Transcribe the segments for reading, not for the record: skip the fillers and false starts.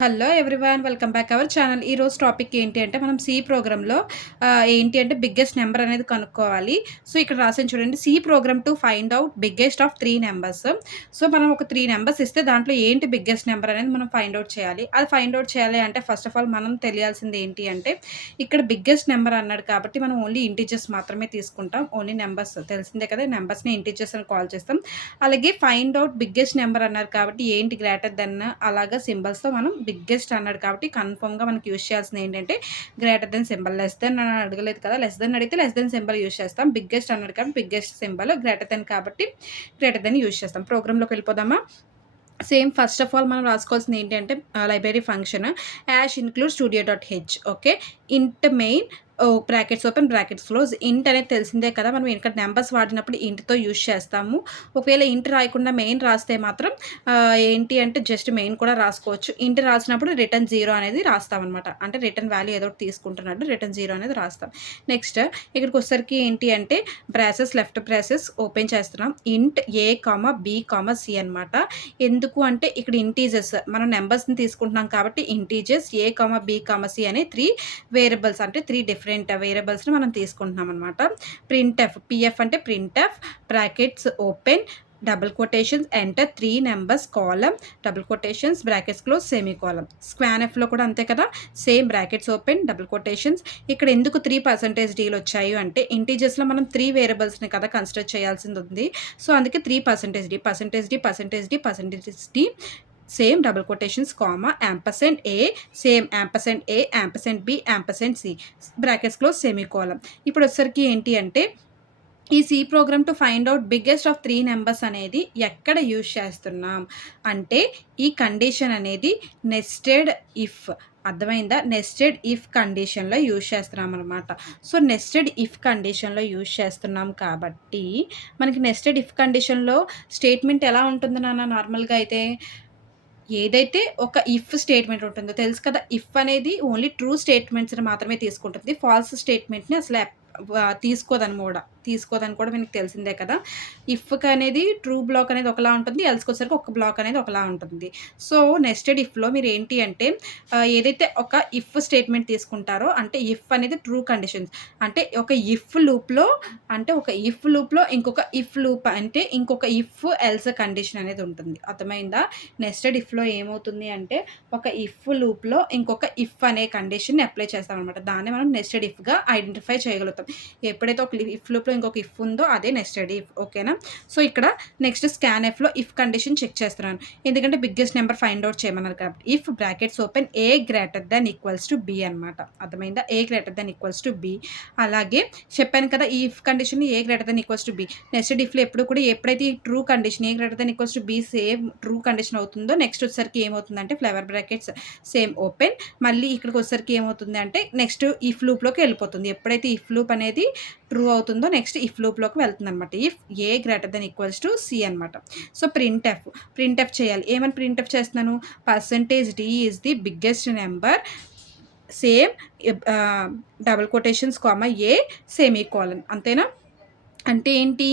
Hello everyone, welcome back our channel. ఈరోజు topic ఏంటి అంటే మనం సి ప్రోగ్రామ్‌లో ఏంటి అంటే బిగ్గెస్ట్ నంబర్ అనేది కనుక్కోవాలి. సో, ఇక్కడ రాసాను చూడండి. C program to find out biggest of 3 numbers. So, మనం ఒక 3 నంబర్స్ ఇస్తే దాంట్లో ఏంటి బిగ్గెస్ట్ నంబర్ అనేది మనం ఫైండ్ ఔట్ చేయాలి. అది ఫైండ్ ఔట్ చేయాలి అంటే ఫస్ట్ ఆఫ్ ఆల్ మనం తెలియాల్సింది ఏంటి అంటే ఇక్కడ బిగ్గెస్ట్ నంబర్ అన్నాడు కాబట్టి మనం ఓన్లీ ఇంటిజర్స్ మాత్రమే తీసుకుంటాం. ఓన్లీ నంబర్స్ తెలిసిందే కదా! నంబర్స్‌ని ఇంటిజర్స్ అని కాల్ చేస్తాం. అలాగే ఫైండ్ ఔట్ బిగ్గెస్ట్ నంబర్ అన్నారు కాబట్టి ఏంటి గ్రేటర్ దెన్ అలాగా సింబల్స్‌తో మనం బిగ్గెస్ట్ అన్నాడు కాబట్టి కన్ఫర్మ్‌గా మనకి యూజ్ చేయాల్సింది ఏంటంటే greater than symbol. Less than అని అడగలేదు కదా! లెస్ దెన్ అడిగితే లెస్ దెన్ సింబల్ యూజ్ చేస్తాం. బిగ్గెస్ట్ అన్నాడు కాబట్టి బిగ్గెస్ట్ సింబల్, గ్రేటర్ దెన్ కాబట్టి గ్రేటర్ దెన్ యూజ్ చేస్తాం. ప్రోగ్రామ్‌లోకి వెళ్ళిపోదామా? సేమ్ ఫస్ట్ ఆఫ్ ఆల్ మనం రాసుకోవాల్సింది ఏంటి అంటే library function ash include studio dot H. Okay. ఇంట్ main brackets open brackets close. ఇంట్ అనేది తెలిసిందే కదా! మనం ఇక్కడ నెంబర్స్ వాడినప్పుడు ఇంట్‌తో యూజ్ చేస్తాము. ఒకవేళ ఇంట్ రాయకుండా మెయిన్ రాస్తే మాత్రం ఏంటి అంటే జస్ట్ మెయిన్ కూడా రాసుకోవచ్చు. ఇంట్ రాసినప్పుడు రిటర్న్ 0 అనేది రాస్తామనమాట. అంటే రిటర్న్ వాల్యూ ఏదో ఒకటి తీసుకుంటున్నట్టు రిటర్న్ 0 అనేది రాస్తాం. నెక్స్ట్ ఇక్కడికొచ్చేసరికి ఏంటి అంటే బ్రాసెస్ లెఫ్ట్ బ్రాసెస్ ఓపెన్ చేస్తున్నాం. ఇంట్ ఏ, బి, సి అనమాట. ఎందుకు అంటే ఇక్కడ ఇంటీజర్స్ మనం నంబర్స్‌ని తీసుకుంటున్నాం కాబట్టి ఇంటీజర్స్ ఏ, బి, సి అనే 3 వేరియబుల్స్ అంటే 3 డిఫరెంట్ వేరియబుల్స్‌ని మనం తీసుకుంటున్నాం అనమాట. ప్రింట్ఎఫ్ పిఎఫ్ అంటే printf brackets open double quotations enter 3 numbers colon double quotations brackets close semicolon. స్క్వాన్ఎఫ్‌లో కూడా అంతే కదా! Same brackets open double quotations. ఇక్కడ ఎందుకు 3% డీలు వచ్చాయి అంటే ఇంటీజర్స్‌లో మనం 3 వేరియబుల్స్‌ని కదా కన్సిడర్ చేయాల్సింది ఉంది. సో, అందుకే 3% D, percentage D, percentage D, percentage D same double quotations comma ampersand A same ampersand A ampersand B ampersand C brackets close semicolon. ఇప్పుడు వచ్చేసరికి ఏంటి అంటే ఈ C program to find out biggest of 3 numbers అనేది ఎక్కడ use చేస్తున్నాం అంటే ఈ కండిషన్ అనేది నెస్టెడ్ ఇఫ్. అర్థమైందా? నెస్టెడ్ ఇఫ్ కండిషన్‌లో యూజ్ చేస్తున్నామనమాట. సో, నెస్టెడ్ ఇఫ్ కండిషన్‌లో యూజ్ చేస్తున్నాం కాబట్టి మనకి నెస్టెడ్ ఇఫ్ కండిషన్‌లో స్టేట్మెంట్ ఎలా ఉంటుంది నాన్న నార్మల్‌గా అయితే? ఏదైతే ఒక ఇఫ్ స్టేట్మెంట్ ఉంటుందో తెలుసు కదా! ఇఫ్ అనేది ఓన్లీ ట్రూ స్టేట్మెంట్స్‌ని మాత్రమే తీసుకుంటుంది. ఫాల్స్ స్టేట్మెంట్‌ని అసలు తీసుకోదని కూడా మీకు తెలిసిందే కదా! ఇఫ్‌కనేది ట్రూ బ్లాక్ అనేది ఒకలా ఉంటుంది. ఎల్స్‌కొచ్చేసరికి ఒక బ్లాక్ అనేది ఒకలా ఉంటుంది. సో, నెస్టెడ్ ఇఫ్‌లో మీరేంటి అంటే ఏదైతే ఒక ఇఫ్ స్టేట్మెంట్ తీసుకుంటారో అంటే ఇఫ్ అనేది ట్రూ కండిషన్స్. అంటే ఒక ఇఫ్ లూప్‌లో ఇంకొక ఇఫ్ లూప్ అంటే ఇంకొక ఇఫ్ ఎల్స్ కండిషన్ అనేది ఉంటుంది. అర్థమైందా? నెస్టెడ్ ఇఫ్‌లో ఏమవుతుంది అంటే ఒక ఇఫ్ లూప్‌లో ఇంకొక ఇఫ్ అనే కండిషన్‌ని అప్లై చేస్తామనమాట. దాన్ని మనం నెస్టెడ్ ఇఫ్‌గా ఐడెంటిఫై చేయగలుగుతాం. ఎప్పుడైతే ఒక ఇఫ్ లూప్‌లో ఇంకొక ఇఫ్ ఉందో అదే నెస్టెడ్ ఇఫ్. ఓకేనా? సో, ఇక్కడ నెక్స్ట్ స్కాన్ఎఫ్‌లో ఇఫ్ కండిషన్ చెక్ చేస్తున్నాను. ఎందుకంటే బిగ్గెస్ట్ నంబర్ ఫైండ్ ఔట్ చేయమన్నారు కాబట్టి. If brackets open A greater than equals to B అనమాట. అర్థమైందా? A greater than equals to B. అలాగే చెప్పాను కదా! ఈ if condition A greater than equals to B. Next ఇఫ్‌లో ఎప్పుడు కూడా ఎప్పుడైతే ఈ true condition A greater than equals to B same true condition అవుతుందో నెక్స్ట్ వచ్చేసరికి ఏమవుతుందంటే ఫ్లవర్ బ్రాకెట్స్ సేమ్ ఓపెన్ మళ్ళీ ఇక్కడికి వచ్చేసరికి ఏమవుతుంది అంటే నెక్స్ట్ ఇఫ్ లూప్‌లోకి వెళ్ళిపోతుంది. ఎప్పుడైతే ఇఫ్ లూప్ అనేది ట్రూ అవుతుందో నెక్స్ట్ ఇఫ్ లూప్‌లోకి వెళ్తుందనమాట. If A greater than equals to C అనమాట. సో, ప్రింట్ఎఫ్ చేయాలి. ఏమని ప్రింట్ఎఫ్ చేస్తున్నాను? Percentage D is the biggest number same double quotations comma A semicolon. అంతేనా? అంటే ఏంటి?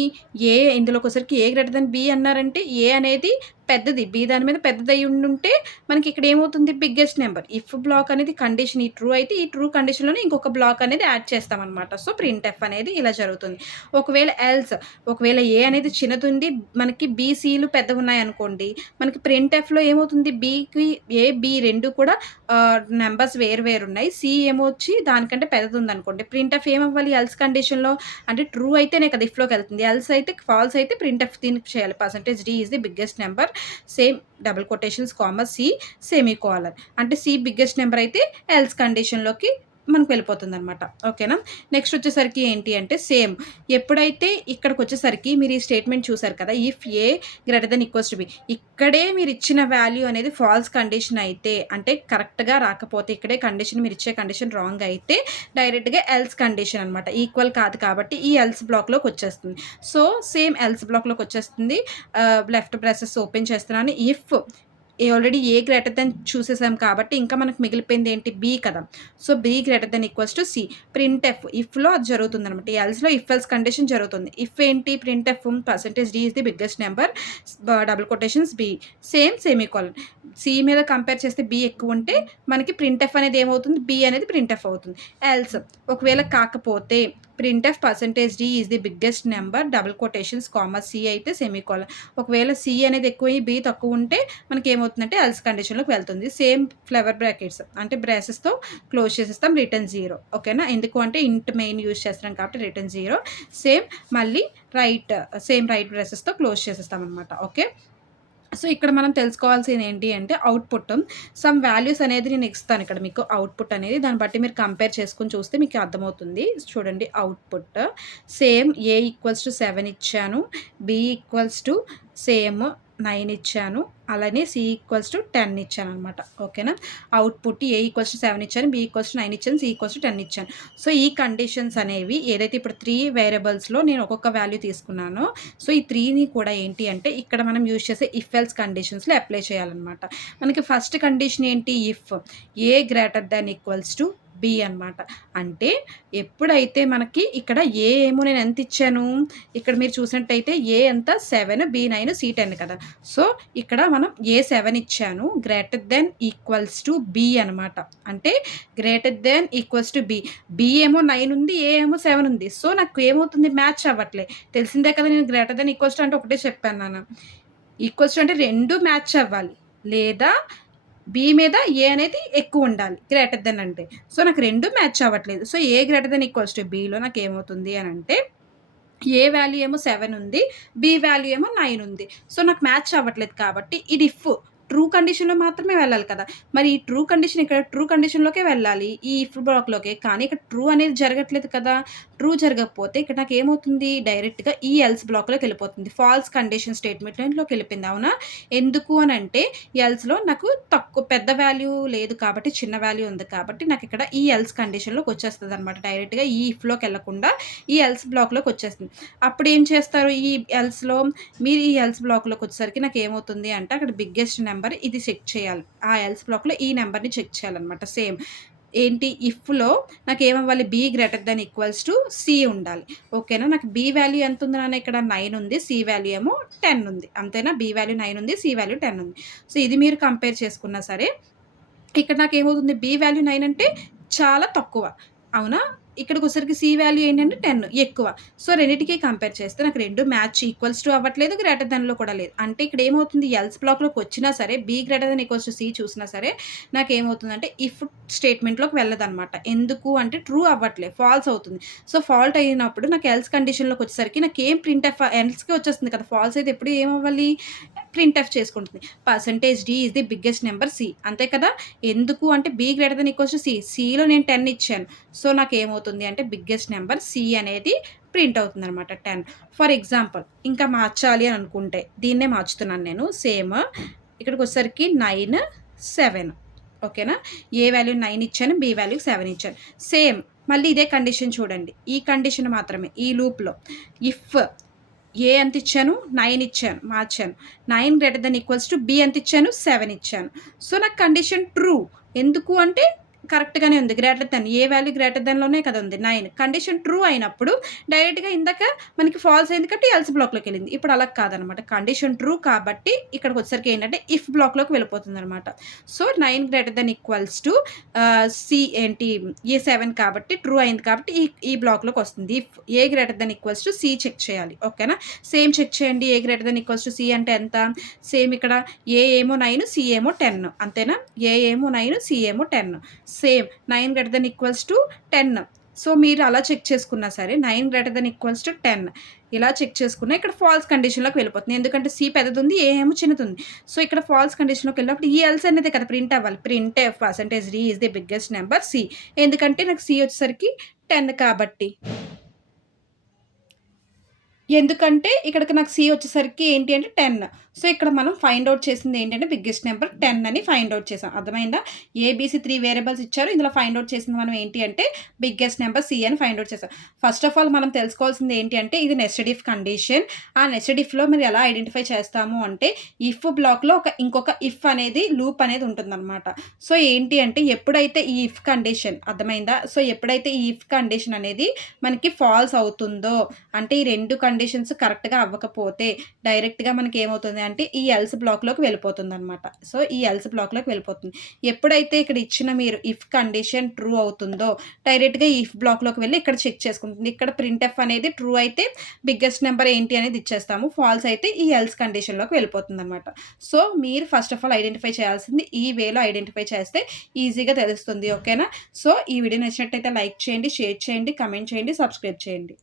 ఇందులోకొసరికి ఏ గ్రేటర్ థాన్ బి అన్నారంటే ఏ అనేది పెద్దది. బి దాని మీద పెద్దదై ఉండుంటే మనకి ఇక్కడ ఏమవుతుంది? Biggest number. ఇఫ్ బ్లాక్ అనేది కండిషన్ ఈ ట్రూ అయితే ఈ ట్రూ కండిషన్‌లోనే ఇంకొక బ్లాక్ అనేది యాడ్ చేస్తామనమాట. సో, ప్రింట్ఎఫ్ అనేది ఇలా జరుగుతుంది. ఒకవేళ ఏ అనేది చిన్నదుండి మనకి బి, సిలు పెద్దగున్నాయనుకోండి. మనకి ప్రింట్ఎఫ్‌లో ఏమవుతుంది? ఏ, బి 2 కూడా నంబర్స్ వేరు వేరున్నాయి. సి ఏమొచ్చి దానికంటే పెద్దదుందనుకోండి. ప్రింట్ఎఫ్ ఏమవ్వాలి ఎల్స్ కండిషన్‌లో? అంటే ట్రూ అయితేనే కదా ఇఫ్‌లోకెళ్తుంది. ఎల్స్ అయితే ఫాల్స్ అయితే ప్రింట్ఎఫ్ దీనికి చేయాలి. Percentage D is the biggest number same double quotations c semicolon. అంటే సి బిగ్గెస్ట్ నంబర్ అయితే ఎల్స్ కండిషన్‌లోకి మనకు వెళ్ళిపోతుందనమాట. ఓకేనా? నెక్స్ట్ వచ్చేసరికి ఏంటి అంటే సేమ్ ఎప్పుడైతే ఇక్కడికొచ్చేసరికి మీరు ఈ స్టేట్మెంట్ చూసారు కదా! If A greater than equals to B. ఇక్కడే మీరిచ్చిన వాల్యూ అనేది ఫాల్స్ కండిషన్ అయితే అంటే కరెక్ట్‌గా రాకపోతే ఇక్కడే కండిషన్ మీరిచ్చే కండిషన్ రాంగ్ అయితే డైరెక్ట్‌గా ఎల్స్ కండిషన్ అనమాట. ఈక్వల్ కాదు కాబట్టి ఈ ఎల్స్ బ్లాక్‌లోకొచ్చేస్తుంది. సో, సేమ్ ఎల్స్ బ్లాక్‌లోకొచ్చేస్తుంది. లెఫ్ట్ బ్రాసెస్ ఓపెన్ చేస్తున్నాను. If already A greater than చూసేసాం కాబట్టి ఇంకా మనకు మిగిలిపోయింది ఏంటి? బి కదా! So, B greater than equals to C. Printf ఇఫ్‌లో అది జరుగుతుందనమాట. ఎల్స్‌లో ఇఫ్ ఎల్స్ కండిషన్ జరుగుతుంది. ఇఫ్ ఏంటి? Printf percentage D is the biggest number double quotations B. Same semicolon. C మీద కంపేర్ చేస్తే బి ఎక్కువుంటే మనకి ప్రింట్ఎఫ్ అనేది ఏమవుతుంది? బి అనేది ప్రింట్ఎఫ్ అవుతుంది. ఎల్స్ ఒకవేళ కాకపోతే printf percentage D is the biggest number double quotations comma c అయితే సెమీకోలన్. ఒకవేళ సి అనేది ఎక్కువయ్యి బి తక్కువ ఉంటే మనకేమవుతుందంటే ఎల్స్ కండిషన్‌లోకి వెళ్తుంది. సేమ్ ఫ్లవర్ బ్రాకెట్స్ అంటే బ్రేసెస్‌తో క్లోజ్ చేసేస్తాం రిటర్న్ 0. ఓకేనా? ఎందుకు అంటే ఇంట్ మెయిన్ యూజ్ చేస్తున్నాం కాబట్టి రిటర్న్ 0. సేమ్ మళ్ళీ రైట్ బ్రేసెస్‌తో క్లోజ్ చేసేస్తామనమాట. ఓకే. సో, ఇక్కడ మనం తెలుసుకోవాల్సింది ఏంటి అంటే అవుట్‌పుట్ సమ్ వాల్యూస్ అనేది నేను ఇస్తాను ఇక్కడ మీకు అవుట్‌పుట్ అనేది. దాన్ని బట్టి మీరు కంపేర్ చేసుకొని చూస్తే మీకు అర్థమవుతుంది. చూడండి output same A equals to 7 ఇచ్చాను. బి ఈక్వల్స్ టు సేమ్ 9 ఇచ్చాను. అలానే సి ఈక్వల్స్ టు 10 ఇచ్చాననమాట. ఓకేనా? అవుట్‌పుట్ ఏ ఈక్వల్స్ టు 7 ఇచ్చాను. బి ఈక్వల్స్ టు 9 ఇచ్చాను. సి ఈక్వల్స్ టు 10 ఇచ్చాను. సో, ఈ కండిషన్స్ అనేవి ఏదైతే ఇప్పుడు 3 వేరియబుల్స్‌లో నేను ఒక్కొక్క వాల్యూ తీసుకున్నానో సో, ఈ 3ని కూడా ఏంటి అంటే ఇక్కడ మనం యూజ్ చేసే ఇఫ్ ఎల్స్ కండిషన్స్‌లో అప్లై చేయాలనమాట. మనకి ఫస్ట్ కండిషన్ ఏంటి? If A greater than equals to B అనమాట. అంటే ఎప్పుడైతే మనకి ఇక్కడ ఏ ఏమో నేను ఎంత ఇచ్చాను? ఇక్కడ మీరు చూసినట్టయితే ఏ ఎంత 7, బి 9, సి 10 కదా! సో, ఇక్కడ మనం ఏ 7 ఇచ్చాను. Greater than equals to B అనమాట. అంటే greater than equals to b. B ఏమో 9 ఉంది. ఏ ఏమో 7 ఉంది. సో, నాకు ఏమవుతుంది? మ్యాచ్ అవ్వట్లే. తెలిసిందే కదా! నేను గ్రేటర్ దాన్ ఈక్వల్స్ టు అంటే ఒకటే చెప్పాను నాన్న. ఈక్వల్స్ టు అంటే 2 మ్యాచ్ అవ్వాలి. లేదా బి మీద ఏ అనేది ఎక్కువుండాలి. గ్రేటర్ దెన్ అంటే. సో, నాకు 2 మ్యాచ్ అవ్వట్లేదు. So, A greater than equals to బిలో నాకేమవుతుంది అనంటే ఏ వాల్యూ ఏమో 7 ఉంది. బి వాల్యూ ఏమో 9 ఉంది. సో, నాకు మ్యాచ్ అవ్వట్లేదు కాబట్టి ఇది ఇఫ్ ట్రూ కండిషన్‌లో మాత్రమే వెళ్ళాలి కదా! మరి ఈ ట్రూ కండిషన్ ఇక్కడ ట్రూ కండిషన్‌లోకే వెళ్ళాలి. ఈ ఇఫ్ బ్లాక్‌లోకే. కానీ ఇక్కడ ట్రూ అనేది జరగట్లేదు కదా! ట్రూ జరగకపోతే ఇక్కడ నాకేమవుతుంది డైరెక్ట్‌గా ఈ ఎల్స్ బ్లాక్‌లోకెళ్ళిపోతుంది. ఫాల్స్ కండిషన్ స్టేట్‌మెంట్‌లోకెళ్ళిపోయింది. అవునా? ఎందుకు అనంటే ఎల్స్‌లో నాకు పెద్ద వాల్యూ లేదు కాబట్టి చిన్న వాల్యూ ఉంది కాబట్టి నాకిక్కడ ఈ ఎల్స్ కండిషన్‌లోకి వచ్చేస్తదనమాట. డైరెక్ట్‌గా ఈ ఇఫ్‌లోకెళ్ళకుండా ఈ ఎల్స్ బ్లాక్‌లోకి వచ్చేస్తుంది. అప్పుడు ఏం చేస్తారు ఈ ఎల్స్‌లో మీరు ఈ ఎల్స్ బ్లాక్‌లోకి వచ్చేసరికి నాకేమవుతుంది అంటే అక్కడ బిగ్గెస్ట్ నెంబర్ ఇది చెక్ చేయాలి. ఆ ఎల్స్ బ్లాక్‌లో ఈ నెంబర్‌ని చెక్ చేయాలనమాట సేమ్. ఏంటి ఇఫ్‌లో నాకేమవ్వాలి B greater than equals to C ఉండాలి. ఓకేనా? నాకు బి వాల్యూ ఎంతుంది నాన్న ఇక్కడ 9 ఉంది. సి వాల్యూ ఏమో 10 ఉంది. అంతేనా? బి వాల్యూ 9 ఉంది. సి వాల్యూ 10 ఉంది. సో, ఇది మీరు కంపేర్ చేసుకున్నా సరే ఇక్కడ నాకేమవుతుంది బి వాల్యూ 9 అంటే చాలా తక్కువ. అవునా? ఇక్కడికొచ్చేసరికి సి వాల్యూ ఏంటంటే 10 ఎక్కువ. సో, రెండిటికి కంపేర్ చేస్తే నాకు 2 మ్యాచ్ ఈక్వల్స్ టు అవ్వట్లేదు. గ్రేటర్ దాన్‌లో కూడా లేదు. అంటే ఇక్కడ ఏమవుతుంది ఎల్స్ బ్లాక్‌లోకి వచ్చినా సరే b greater than equals to c చూసినా సరే నాకేమవుతుందంటే ఇఫ్ స్టేట్‌మెంట్‌లోకి వెళ్ళదనమాట. ఎందుకు అంటే ట్రూ అవ్వట్లే. ఫాల్స్ అవుతుంది. సో, ఫాల్ట్ అయినప్పుడు నాకు ఎల్స్ కండిషన్‌లోకి వచ్చేసరికి నాకేం ప్రింట్ఎఫ్ ఎల్స్‌కే వచ్చేస్తుంది కదా! ఫాల్స్ అయితే ఎప్పుడు ఏమవ్వాలి? ప్రింట్ఎఫ్ చేసుకుంటుంది. Percentage D is the biggest number C. అంతే కదా! ఎందుకు అంటే B greater than equals to C. సిలో నేను 10 ఇచ్చాను. సో, నాకేమవుతుంది అంటే బిగ్గెస్ట్ నెంబర్ సి అనేది ప్రింట్ అవుతుందనమాట 10. ఫర్ ఎగ్జాంపుల్ ఇంకా మార్చాలి అని అనుకుంటే దీన్నే మార్చుతున్నాను నేను. సేమ్ ఇక్కడికొచ్చేసరికి 9, 7 ఓకేనా? ఏ వాల్యూ 9 ఇచ్చాను. బి వాల్యూ 7 ఇచ్చాను. సేమ్ మళ్ళీ ఇదే కండిషన్ చూడండి. ఈ కండిషన్ మాత్రమే ఈ లూప్‌లో ఇఫ్ ఏ ఎంత ఇచ్చాను? 9 ఇచ్చాను. మార్చాను. 9 greater than equals to B ఎంత ఇచ్చాను? 7 ఇచ్చాను. సో, నాకు కండిషన్ ట్రూ. ఎందుకు అంటే కరెక్ట్‌గానే ఉంది. గ్రేటర్ థాన్ ఏ వాల్యూ గ్రేటర్ థాన్‌లోనే కదా ఉంది 9. కండిషన్ ట్రూ అయినప్పుడు డైరెక్ట్‌గా ఇందాక మనకి ఫాల్స్ అయింది కాబట్టి ఎల్స్ బ్లాక్‌లోకెళ్ళింది. ఇప్పుడు అలా కాదనమాట. కండిషన్ ట్రూ కాబట్టి ఇక్కడికొచ్చేసరికి ఏంటంటే ఇఫ్ బ్లాక్‌లోకి వెళ్ళిపోతుందనమాట. So, 9 greater than equals to C ఏంటి ఏ 7 కాబట్టి ట్రూ అయింది కాబట్టి ఈ బ్లాక్‌లోకి వస్తుంది. If A greater than equals to C check చేయాలి. ఓకేనా? సేమ్ చెక్ చేయండి. A greater than equals to C అంటే ఎంత? సేమ్ ఇక్కడ ఏ ఏమో 9 సి ఏమో 10 అంతేనా? ఏ ఏమో 9 సి ఏమో 10 same 9 greater than equals to 10. So, మీరు అలా చెక్ చేసుకున్నా సరే 9 గ్రేటర్ థాన్ ఈక్వల్స్ టు 10 ఇలా చెక్ చేసుకున్నా ఇక్కడ ఫాల్స్ కండిషన్‌లోకి వెళ్ళిపోతుంది. ఎందుకంటే సి పెద్దదుంది. ఏ ఏమో చిన్నదుంది. సో, ఇక్కడ ఫాల్స్ కండిషన్‌లోకి వెళ్ళినప్పుడు ఈ ఎల్స్ అనేదే కదా ప్రింట్ అవ్వాలి. Print f percentage D is the biggest number c. ఎందుకంటే నాకు సి వచ్చేసరికి 10 కాబట్టి. ఎందుకంటే ఇక్కడికి నాకు సి వచ్చేసరికి ఏంటి అంటే 10. సో, ఇక్కడ మనం ఫైండ్ ఔట్ చేసింది ఏంటంటే బిగ్గెస్ట్ నంబర్ 10 అని ఫైండ్ ఔట్ చేసాం. అర్థమైందా? ఏబీసీ 3 వేరియబుల్స్ ఇచ్చారు. ఇందులో ఫైండ్ ఔట్ చేసింది మనం ఏంటి అంటే బిగ్గెస్ట్ నంబర్ సి అని ఫైండ్ ఔట్ చేసాం. ఫస్ట్ ఆఫ్ ఆల్ మనం తెలుసుకోవాల్సింది ఏంటి అంటే ఇది నెస్టెడ్ ఇఫ్ కండిషన్. ఆ నెస్టెడ్ ఇఫ్‌లో మీరు ఎలా ఐడెంటిఫై చేస్తాము అంటే ఇఫ్ బ్లాక్‌లో ఇంకొక ఇఫ్ అనేది లూప్ అనేది ఉంటుందన్నమాట. సో, ఏంటి అంటే ఎప్పుడైతే ఈ ఇఫ్ కండిషన్ అర్థమైందా? సో, ఎప్పుడైతే ఈ ఇఫ్ కండిషన్ అనేది మనకి ఫాల్స్ అవుతుందో అంటే ఈ 2 కండిషన్స్ కరెక్ట్‌గా అవ్వకపోతే డైరెక్ట్‌గా మనకేమవుతుంది అంటే ఈ ఎల్స్ బ్లాక్‌లోకి వెళ్ళిపోతుందనమాట. సో, ఈ ఎల్స్ బ్లాక్‌లోకి వెళ్ళిపోతుంది. ఎప్పుడైతే ఇక్కడ ఇచ్చిన మీరు ఇఫ్ కండిషన్ ట్రూ అవుతుందో డైరెక్ట్‌గా ఈ ఇఫ్ బ్లాక్‌లోకి వెళ్ళి ఇక్కడ చెక్ చేసుకుంటుంది. ఇక్కడ ప్రింట్ఎఫ్ అనేది ట్రూ అయితే బిగ్గెస్ట్ నంబర్ ఏంటి అనేది ఇచ్చేస్తాము. ఫాల్స్ అయితే ఈ ఎల్స్ కండిషన్‌లోకి వెళ్ళిపోతుందనమాట. సో, మీరు ఫస్ట్ ఆఫ్ ఆల్ ఐడెంటిఫై చేయాల్సింది ఈ వేలో ఐడెంటిఫై చేస్తే ఈజీగా తెలుస్తుంది. ఓకేనా? సో, ఈ వీడియో నచ్చినట్టయితే లైక్ చేయండి, షేర్ చేయండి, కామెంట్ చేయండి, సబ్స్క్రైబ్ చేయండి.